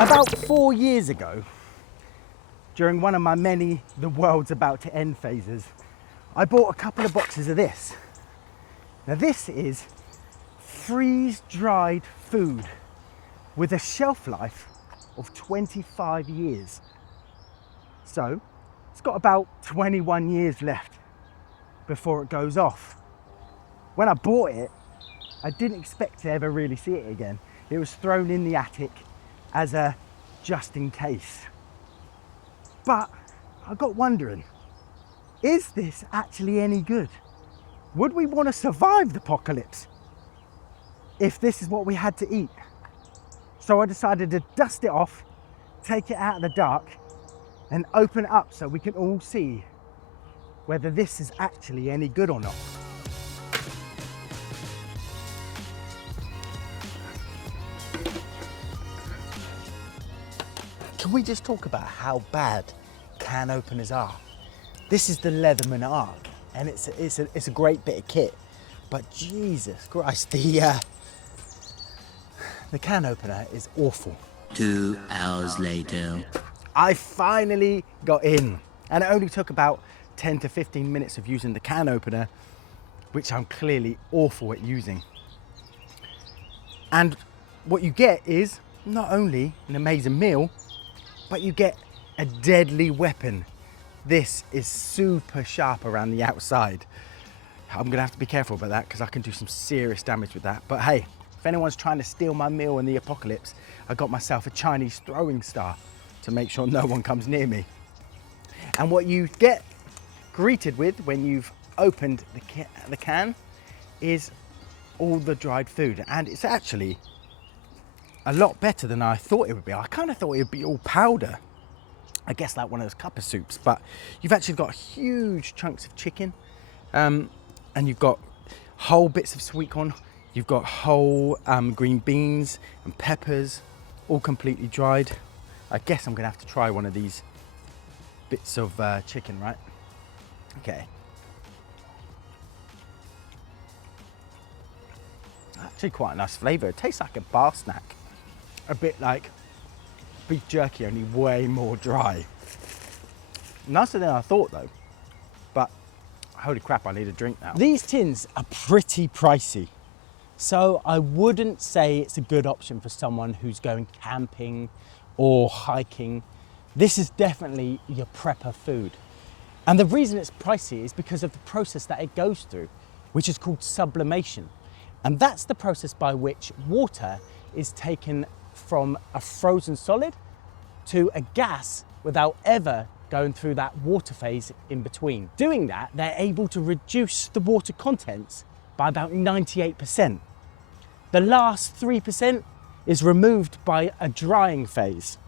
About 4 years ago, during one of my many the world's about to end phases, I bought a couple of boxes of this. Now this is freeze-dried food with a shelf life of 25 years. So it's got about 21 years left before it goes off. When I bought it, I didn't expect to ever really see it again. It was thrown in the attic as a just in case. But I got wondering, is this actually any good? Would we want to survive the apocalypse if this is what we had to eat? So I decided to dust it off, take it out of the dark, and open it up so we can all see whether this is actually any good or not. Can we just talk about how bad can openers are? This is the Leatherman Arc, and it's a great bit of kit, but Jesus Christ, the can opener is awful. 2 hours later. I finally got in, and it only took about 10 to 15 minutes of using the can opener, which I'm clearly awful at using. And what you get is not only an amazing meal, but you get a deadly weapon. This is super sharp around the outside. I'm gonna have to be careful about that because I can do some serious damage with that. But hey, if anyone's trying to steal my meal in the apocalypse, I got myself a Chinese throwing star to make sure no one comes near me. And what you get greeted with when you've opened the can is all the dried food. And it's actually a lot better than I thought it would be. I kind of thought it would be all powder. I guess like one of those cup of soups, but you've actually got huge chunks of chicken, and you've got whole bits of sweet corn, you've got whole green beans and peppers, all completely dried. I guess I'm gonna have to try one of these bits of chicken, right? Okay. Actually quite a nice flavour. It tastes like a bar snack. A bit like beef jerky, only way more dry. Nicer than I thought though, but holy crap, I need a drink now. These tins are pretty pricey, so I wouldn't say it's a good option for someone who's going camping or hiking. This is definitely your prepper food. And the reason it's pricey is because of the process that it goes through, which is called sublimation. And that's the process by which water is taken from a frozen solid to a gas without ever going through that water phase in between. Doing that, they're able to reduce the water contents by about 98%. The last 3% is removed by a drying phase.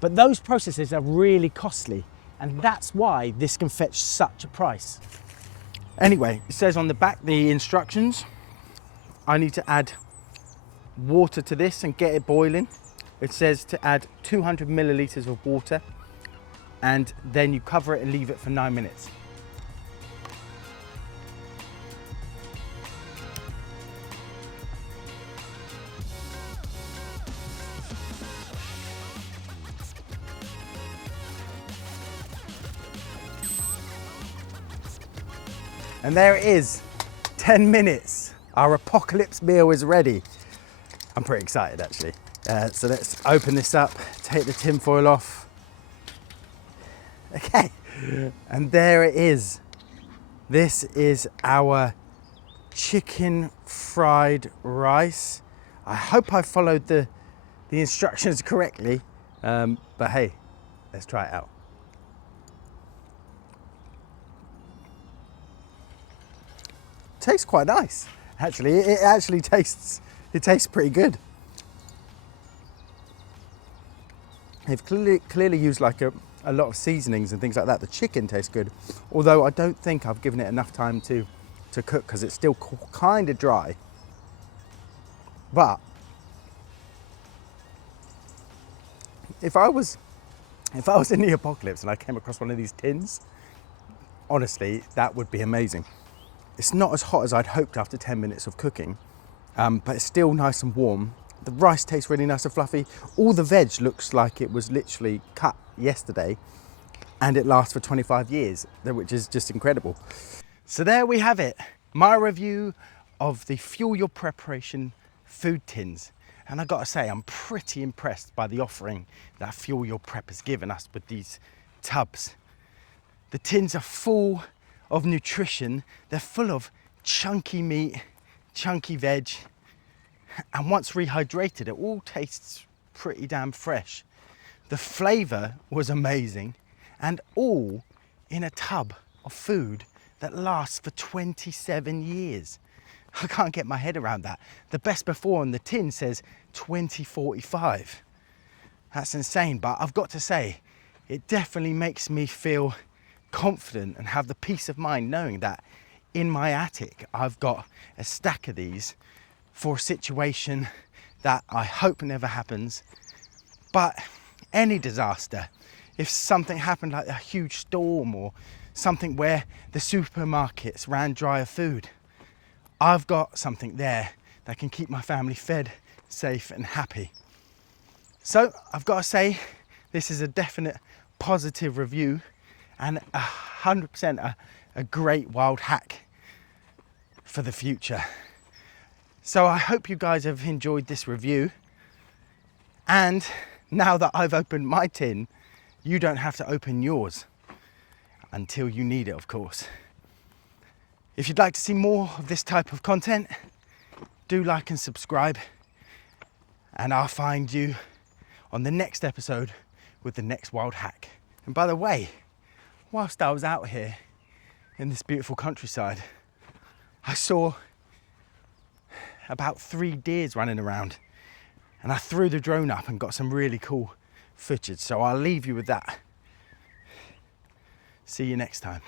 But those processes are really costly, and that's why this can fetch such a price. Anyway, it says on the back, the instructions, I need to add water to this and get it boiling. It says to add 200 millilitres of water, and then you cover it and leave it for 9 minutes. And there it is, 10 minutes. Our apocalypse meal is ready. I'm pretty excited actually. So let's open this up, take the tin foil off. Okay, and there it is. This is our chicken fried rice. I hope I followed the instructions correctly, but hey, let's try it out. Tastes quite nice, actually. It tastes pretty good. They've clearly used like a lot of seasonings and things like that. The chicken tastes good, although I don't think I've given it enough time to cook because it's still kind of dry. But if I was in the apocalypse and I came across one of these tins, honestly, that would be amazing. It's not as hot as I'd hoped after 10 minutes of cooking, but it's still nice and warm. The rice tastes really nice and fluffy. All the veg looks like it was literally cut yesterday, and it lasts for 25 years, which is just incredible. So there we have it, my review of the Fuel Your Preparation food tins. And I gotta say, I'm pretty impressed by the offering that Fuel Your Prep has given us with these tubs. The tins are full of nutrition. They're full of chunky meat, chunky veg, and once rehydrated, it all tastes pretty damn fresh. The flavor was amazing, and all in a tub of food that lasts for 27 years. I can't get my head around that. The best before on the tin says 2045. That's insane, but I've got to say, it definitely makes me feel confident and have the peace of mind knowing that in my attic, I've got a stack of these for a situation that I hope never happens. But any disaster, if something happened like a huge storm or something where the supermarkets ran dry of food, I've got something there that can keep my family fed, safe and happy. So I've got to say, this is a definite positive review and 100% a great wild hack for the future. So I hope you guys have enjoyed this review. And now that I've opened my tin, you don't have to open yours until you need it, of course. If you'd like to see more of this type of content, do like and subscribe, and I'll find you on the next episode with the next wild hack. And by the way, whilst I was out here in this beautiful countryside, I saw about 3 deers running around, and I threw the drone up and got some really cool footage. So I'll leave you with that. See you next time.